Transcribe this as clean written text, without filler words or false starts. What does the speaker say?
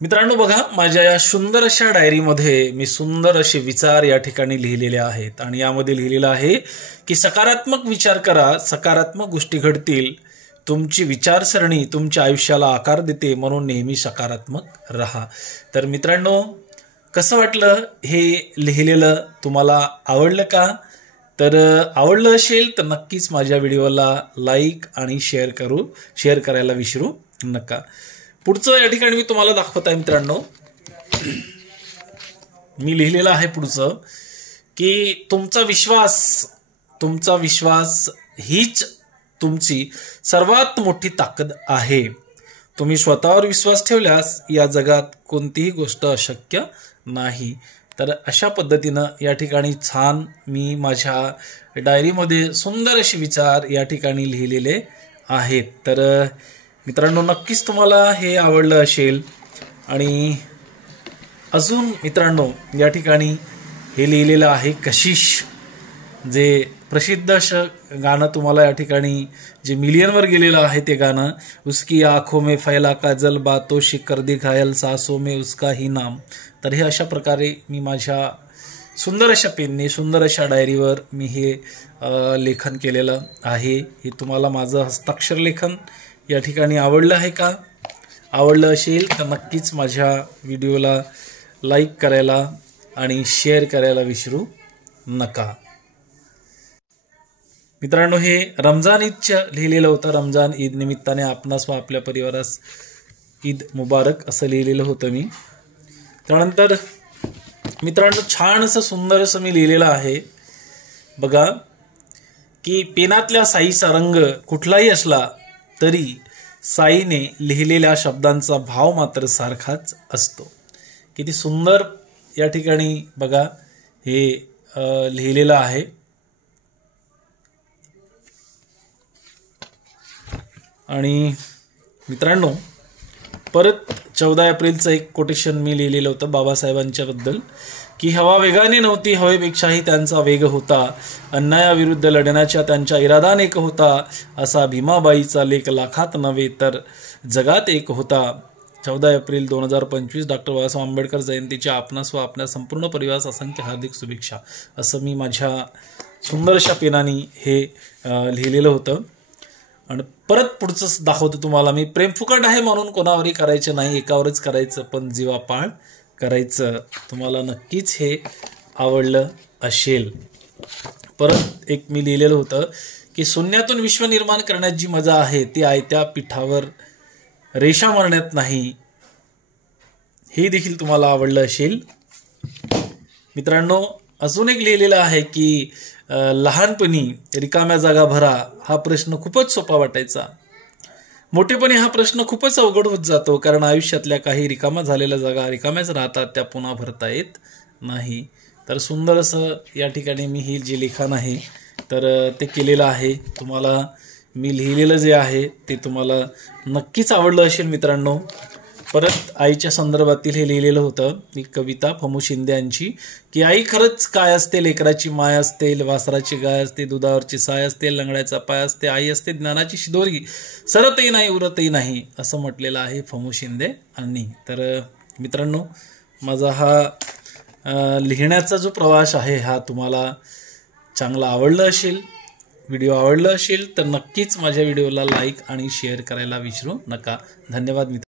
मित्रांनो बघा, माझ्या या सुंदर अशा डायरीमध्ये मी सुंदर असे विचार या ठिकाणी लिहिलेले आहेत आणि यामध्ये लिहिलेलं आहे की सकारात्मक विचार करा, सकारात्मक गोष्टी घडतील. तुमची विचारसरणी तुमच्या आयुष्याला आकार देते, म्हणून नेहमी सकारात्मक राहा. तर मित्रांनो, कसं वाटलं हे लिहिलेलं? तुम्हाला आवडलं का? तर आवडलं असेल तर नक्कीच माझ्या व्हिडिओला लाईक आणि शेअर करायला विसरू नका. पुढचं या ठिकाणी मी तुम्हाला दाखवत आहे मित्रांनो. मी लिहिलेलं आहे पुढचं की तुमचा विश्वास हीच तुमची सर्वात मोठी ताकद आहे. तुम्ही स्वतःवर विश्वास ठेवल्यास या जगात कोणतीही गोष्ट अशक्य नाही. तर अशा पद्धतीनं या ठिकाणी छान मी माझ्या डायरीमध्ये सुंदर असे विचार या ठिकाणी लिहिलेले आहेत. तर मित्रांनो, नक्कीच तुम्हाला हे आवडलं असेल. आणि अजून मित्रांनो, या ठिकाणी हे लिहिलेलं आहे कशिश, जे प्रसिद्ध असं गाणं तुम्हाला या ठिकाणी जे मिलियनवर गेलेलं आहे ते गाणं. उसकी आंखों में फैला काजल, बातों से कर दे घायल, सांसों में उसका ही नाम. तर हे अशा प्रकारे मी माझ्या सुंदर अशा पेनने, सुंदर अशा डायरीवर मी हे लेखन केलेलं आहे. हे तुम्हाला माझं हस्ताक्षर लेखन या ठिकाणी आवडलं आहे का? आवडलं असेल तर नक्कीच माझ्या व्हिडिओला लाईक करायला आणि शेअर करायला विसरू नका. मित्रांनो, हे रमजान ईदचं लिहिलेलं होतं. रमजान ईद निमित्ताने आपणास व आपल्या परिवारास ईद मुबारक असं लिहिलेलं होतं मी. त्यानंतर मित्रांनो, छान असं सुंदर असं मी लिहिलेलं आहे बघा की पेनातल्या साईचा रंग कुठलाही असला तरी साईने लिहिलेल्या शब्दांचा भाव मात्र सारखाच असतो. किती सुंदर या ठिकाणी बघा हे लिहिलेलं आहे. आणि मित्रांनो, परत 14 एप्रिलचं एक कोटेशन मी लिहिलेलं होतं बाबासाहेबांच्याबद्दल की हवा वेगाने नव्हती, हवेपेक्षाही त्यांचा वेग होता. अन्यायाविरुद्ध लढण्याच्या त्यांच्या इरादा एक होता. असा भीमाबाईचा लेख लाखात नव्हे तर जगात एक होता. 14 एप्रिल 2025 डॉक्टर बाबासाहेब आंबेडकर जयंतीच्या आपणास व आपल्या संपूर्ण परिवारास असंख्य हार्दिक शुभेच्छा असं मी माझ्या सुंदरशा पेनाने हे लिहिलेलं होतं. आणि परत पुढचं दाखवतो तुम्हाला मी. प्रेम फुकट आहे म्हणून कोणावरही करायचं नाही, एकावरच करायचं, पण जीवापाड करायचं. तुम्हाला नक्कीच हे आवडलं असेल. परत एक मी लिहिलेलं होतं की शून्यातून विश्व निर्माण करण्यात जी मजा आहे ती आयत्या पिठावर रेषा मारण्यात नाही. हे देखील तुम्हाला आवडलं असेल. मित्रांनो, अजून एक लिहिलेलं आहे की लहानपणी रिकाम्या जागा भरा हा प्रश्न खूपच सोपा वाटायचा. मोठेपणी हा प्रश्न खूपच अवघड होत जातो, कारण आयुष्यातल्या काही रिकामा झालेल्या जागा रिकाम्याच राहतात, त्या पुन्हा भरता येत नाही. तर सुंदर असं या ठिकाणी मी हे जे लिखाण आहे तर ते केलेलं आहे. तुम्हाला मी लिहिलेलं जे आहे ते तुम्हाला नक्कीच आवडलं असेल मित्रांनो. परत आईच्या संदर्भातील हे लिहिलेलं होतं, एक कविता फमू शिंदे यांची की आई खरंच काय असते, लेकराची माय असते, वासराची गाय असते, दुधावरची साय असते, लंगड्याचा पाय असते, आई असते ज्ञानाची शिदोरी, सरतही नाही उरतही नाही असं म्हटलेलं आहे फमू शिंदे यांनी. तर मित्रांनो, माझा हा लिहिण्याचा जो प्रवास आहे हा तुम्हाला चांगला आवडला असेल. व्हिडिओ आवडला असेल तर नक्कीच माझ्या व्हिडिओला लाईक आणि शेअर करायला विसरू नका. धन्यवाद मित्रांनो.